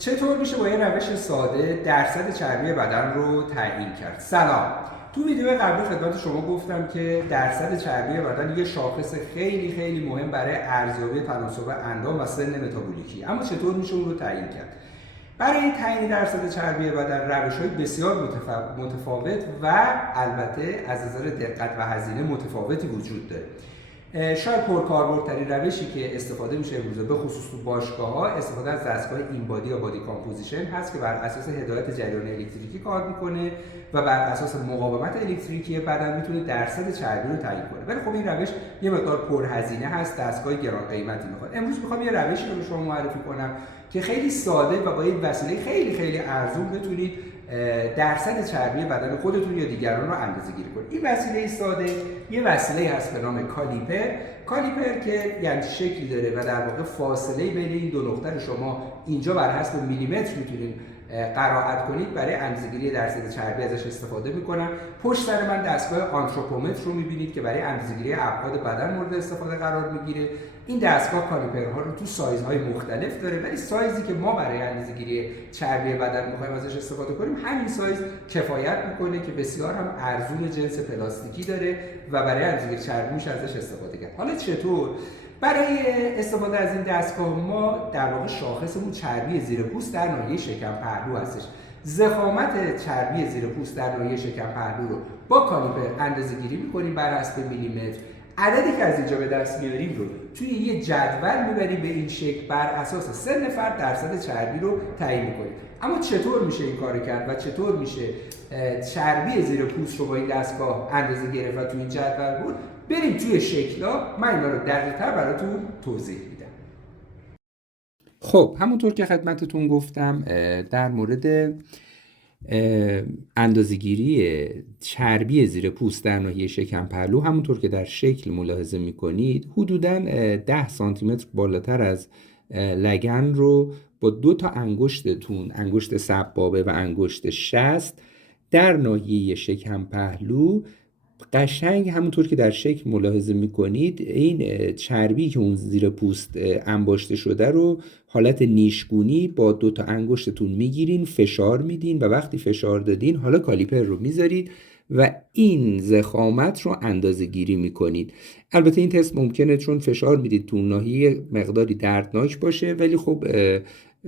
چطور میشه با یه روش ساده درصد چربی بدن رو تعیین کرد؟ سلام. تو ویدیو قبلی خدمت شما گفتم که درصد چربی بدن یه شاخص خیلی خیلی مهم برای ارزیابی تناسب اندام و سن متابولیکی. اما چطور میشه اون رو تعیین کرد؟ برای تعیین درصد چربی بدن روش‌های بسیار متفاوت و البته از نظر دقت و هزینه متفاوتی وجود داره. شاید پرکاربردترین روشی که استفاده میشه امروزه به خصوص تو باشگاه‌ها استفاده از دستگاه اینبادی یا بادی کامپوزیشن هست که بر اساس هدایت جریان الکتریکی کار میکنه و بر اساس مقاومت الکتریکی بدن میتونه درصد چربی رو تعیین کنه. ولی خب این روش یه مقدار پرهزینه هست، دستگاه گران قیمتی میخواد. امروز میخوام یه روشی رو به شما معرفی کنم که خیلی ساده و با یک وسیله خیلی خیلی ارزون بتونید درصد چربی بدن خودتون یا دیگران رو اندازه‌گیری کنید. این وسیله ساده یه وسیله هست به نام کالیپر که یعنی شکلی داره و در واقع فاصله بین این دو نقطه رو شما اینجا بر حسب میلیمتر میتونید قرائت کنید. برای اندازه‌گیری درصد چربی ازش استفاده میکنم. پشت سر من دستگاه آنتروپومتر رو میبینید که برای اندازه‌گیری ابعاد بدن مورد استفاده قرار میگیره. این دستگاه کالیپرها رو تو سایزهای مختلف داره، ولی سایزی که ما برای اندازه‌گیری چربی بدن میخوایم ازش استفاده کنیم همین سایز کفایت میکنه که بسیار هم ارزون، جنس پلاستیکی داره و برای اندازه‌گیری چربی میشه ازش استفاده کرد. حالا چطور؟ برای استفاده از این دستگاه ما در واقع شاخصمون چربی زیر پوست در ناحیه شکم پهلو هستش. ضخامت چربی زیر پوست در ناحیه شکم پهلو رو با کالیپر اندازه‌گیری می‌کنیم بر حسب میلیمتر. عددی که از اینجا به دست میاریم رو توی یه جدول میبریم به این شکل، بر اساس سن فرد درصد چربی رو تعیین می‌کنیم. اما چطور میشه این کارو کرد و چطور میشه چربی زیر پوست رو با این دستگاه اندازه گرفت و توی این جدول بود؟ بریم توی شکلا، من اینا رو دقیق‌تر براتون توضیح میدم. خب همونطور که خدمتتون گفتم در مورد اندازه‌گیری چربی زیر پوست در ناحیه شکم پهلو، همونطور که در شکل ملاحظه میکنید حدوداً 10 سانتی متر بالاتر از لگن رو با 2 تا انگشتتون، انگشت سبابه و انگشت شست، در ناحیه شکم پهلو قشنگ همونطور که در شکل ملاحظه میکنید این چربی که اون زیر پوست انباشته شده رو حالت نیشگونی با 2 تا انگشتتون میگیرین، فشار میدین و وقتی فشار دادین حالا کالیپر رو میذارید و این ضخامت رو اندازه گیری میکنید. البته این تست ممکنه چون فشار میدید تو ناحیه مقداری دردناک باشه، ولی خب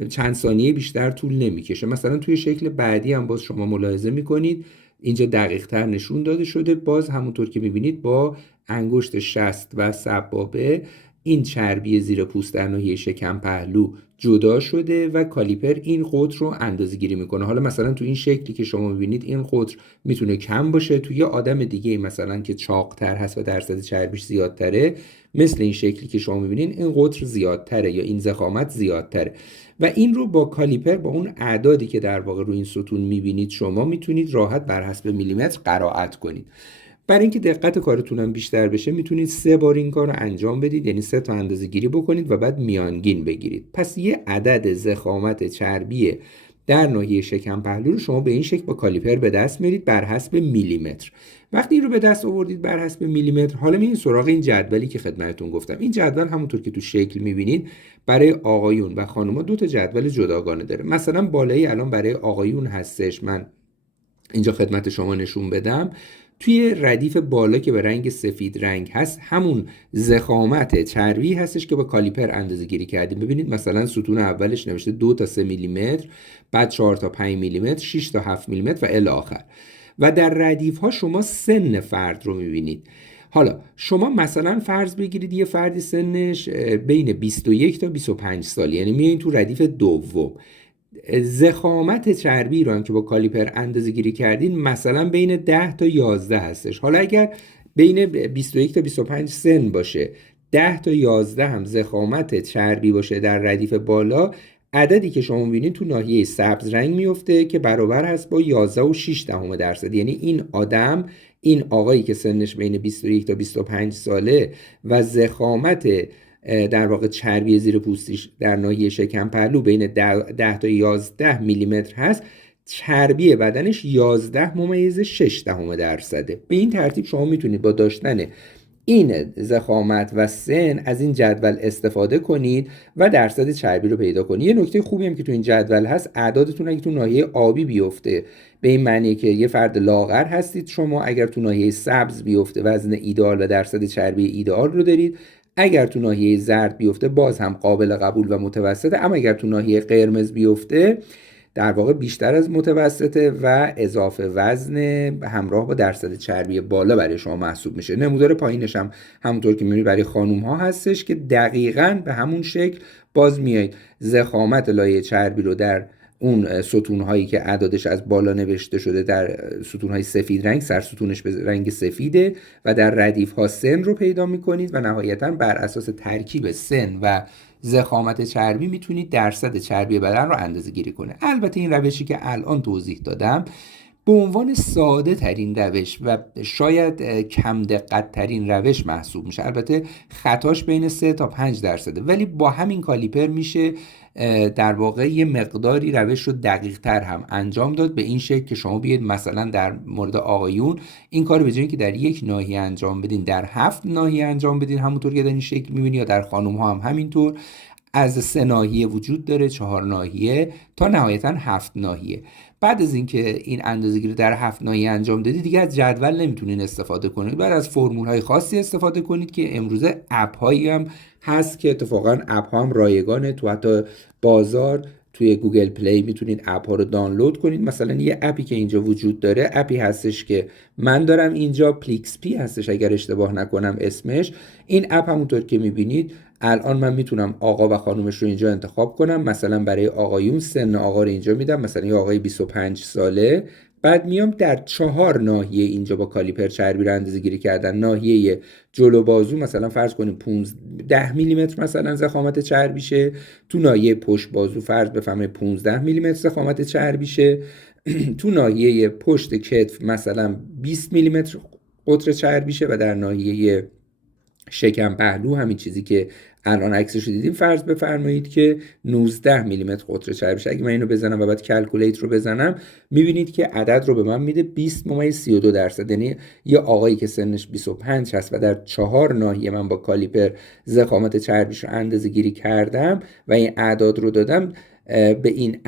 چند ثانیه بیشتر طول نمیکشه. مثلا توی شکل بعدی هم باز شما ملاحظه میکنید اینجا دقیق تر نشون داده شده. باز همونطور که میبینید با انگشت شست و سبابه این چربی زیر پوست در ناحیه شکم پهلو جدا شده و کالیپر این قطر رو اندازه گیری میکنه. حالا مثلا تو این شکلی که شما میبینید این قطر میتونه کم باشه، توی یه آدم دیگه مثلا که چاقتر هست و درصد چربیش زیادتره، مثل این شکلی که شما میبینید این قطر زیادتره یا این ضخامت زیادتره و این رو با کالیپر با اون اعدادی که در واقع روی این ستون میبینید شما میتونید راحت بر حسب میلیمتر قرائت کنید. برای اینکه دقت کارتون هم بیشتر بشه میتونید 3 بار این کار رو انجام بدید، یعنی 3 تا اندازه گیری بکنید و بعد میانگین بگیرید. پس یه عدد ضخامت چربی در ناحیه شکم پهلو رو شما به این شکل با کالیپر به دست میارید بر حسب میلیمتر. وقتی این رو به دست آوردید بر حسب میلیمتر، حالا میرید سراغ این جدولی که خدمتتون گفتم. این جدول همونطور که تو شکل میبینید برای آقایون و خانوما 2 تا جدول جداگانه داره. مثلا بالایی الان برای آقایون هستش، من اینجا خدمت شما نشون بدم. توی ردیف بالا که به رنگ سفید رنگ هست همون ضخامت چربی هستش که با کالیپر اندازه گیری کردیم. ببینید مثلا ستون اولش نوشته 2 تا 3 میلیمتر، بعد 4 تا 5 میلیمتر، 6 تا 7 میلیمتر و الی آخر. و در ردیف ها شما سن فرد رو میبینید. حالا شما مثلا فرض بگیرید یه فردی سنش بین 21 تا 25 سال، یعنی میایین تو ردیف دوم. ضخامت چربی رو هم که با کالیپر اندازه گیری کردین مثلا بین 10 تا 11 هستش. حالا اگر بین 21 تا 25 سن باشه، 10 تا 11 هم ضخامت چربی باشه در ردیف بالا، عددی که شما می‌بینید تو ناحیه سبز رنگ میفته که برابر هست با 11.6%. یعنی این آدم، این آقایی که سنش بین 21 تا 25 ساله و ضخامت در واقع چربی زیر پوستیش در ناحیه شکم پهلو بین 10 تا 11 میلیمتر هست، چربی بدنش 11.6%. به این ترتیب شما میتونید با داشتن این ضخامت و سن از این جدول استفاده کنید و درصد چربی رو پیدا کنید. یه نکته خوبی هم که تو این جدول هست، اعدادتون اگه تو ناحیه آبی بیفته به این معنی که یه فرد لاغر هستید شما، اگر تو ناحیه سبز بیفته وزن ایدئال و درصد چربی ایدئال رو دارید، اگر تو ناحیه زرد بیفته باز هم قابل قبول و متوسطه، اما اگر تو ناحیه قرمز بیفته در واقع بیشتر از متوسطه و اضافه وزن همراه با درصد چربی بالا برای شما محسوب میشه. نمودار پایینش هم همونطور که میبینید برای خانوم ها هستش که دقیقاً به همون شکل باز میایید ضخامت لایه چربی رو در اون ستونهایی که اعدادش از بالا نوشته شده در ستونهای سفید رنگ، سرستونش به رنگ سفیده و در ردیف ها سن رو پیدا میکنید و نهایتاً بر اساس ترکیب سن و ضخامت چربی میتونید درصد چربی بدن رو اندازه گیری کنه. البته این روشی که الان توضیح دادم به عنوان ساده ترین روش و شاید کم دقت ترین روش محسوب میشه. البته خطاش بین 3 تا 5%، ولی با همین کالیپر میشه در واقع یه مقداری روش رو دقیق تر هم انجام داد، به این شکل که شما بیاید مثلا در مورد آقایون این کار به جای که در یک ناحیه انجام بدین در 7 ناحیه انجام بدین همونطور که در این شکل میبینی، یا در خانم ها هم همینطور، از 3 ناحیه وجود داره، 4 ناحیه تا نهایتا 7 ناحیه. بعد از اینکه این اندازه‌گیری در 7 ناحیه انجام دادید دیگه از جدول نمیتونین استفاده کنید، بعد از فرمول‌های خاصی استفاده کنید که امروزه اپ‌هایی هم هست که اتفاقا اپ‌ها هم رایگانه، تو حتی بازار توی گوگل پلی میتونید اپ ها رو دانلود کنید. مثلا یه اپی که اینجا وجود داره، اپی هستش که من دارم اینجا، پلیکسپی هستش اگر اشتباه نکنم اسمش. این اپ همونطور که میبینید الان من میتونم آقا و خانومش رو اینجا انتخاب کنم. مثلا برای آقایون سن آقا رو اینجا میدم، مثلا یه آقای 25 ساله. بعد میام در 4 ناحیه اینجا با کالیپر چربی رو اندازه گیری کردن. ناحیه جلو بازو مثلا فرض کنیم 10 میلیمتر مثلا ضخامت چربیشه، تو ناحیه پشت بازو فرض بفهمه 15 میلیمتر ضخامت چربیشه، تو ناحیه پشت کتف مثلا 20 میلیمتر قطر چربیشه و در ناحیه شکم پهلو همین چیزی که الان عکسش رو دیدیم فرض بفرمایید که 19 میلیمتر قطر چربیشه. اگه من اینو بزنم و بعد کلکولیت رو بزنم میبینید که عدد رو به من میده 20.32%. یعنی یه آقایی که سنش 25 هست و در 4 ناحیه من با کالیپر ضخامت چربیش رو اندازه گیری کردم و این اعداد رو دادم به این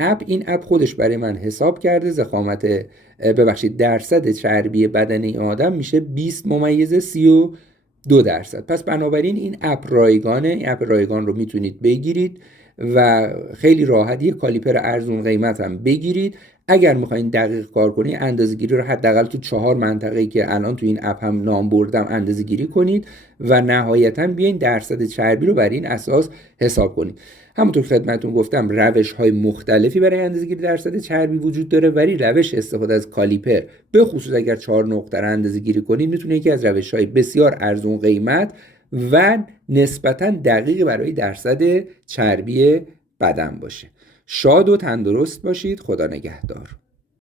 اپ خودش برای من حساب کرده ضخامت درصد چربی بدن این آدم میشه 20.32%. پس بنابراین این اپ رایگانه. این اپ رایگان رو میتونید بگیرید و خیلی راحت یه کالیپر ارزون قیمت هم بگیرید. اگر میخواین دقیق کار کنید اندازه‌گیری رو حداقل تو 4 منطقه‌ای که الان تو این اپ هم نام بردم اندازه‌گیری کنید و نهایتاً بیاین درصد چربی رو بر این اساس حساب کنید. همونطور که خدمتتون گفتم روش‌های مختلفی برای اندازه‌گیری درصد چربی وجود داره، ولی روش استفاده از کالیپر به خصوص اگر 4 نقطه رو اندازه‌گیری کنید میتونه یکی از روش‌های بسیار ارزون قیمت و نسبتاً دقیق برای درصد چربی بدن باشه. شاد و تندرست باشید. خدا نگهدار.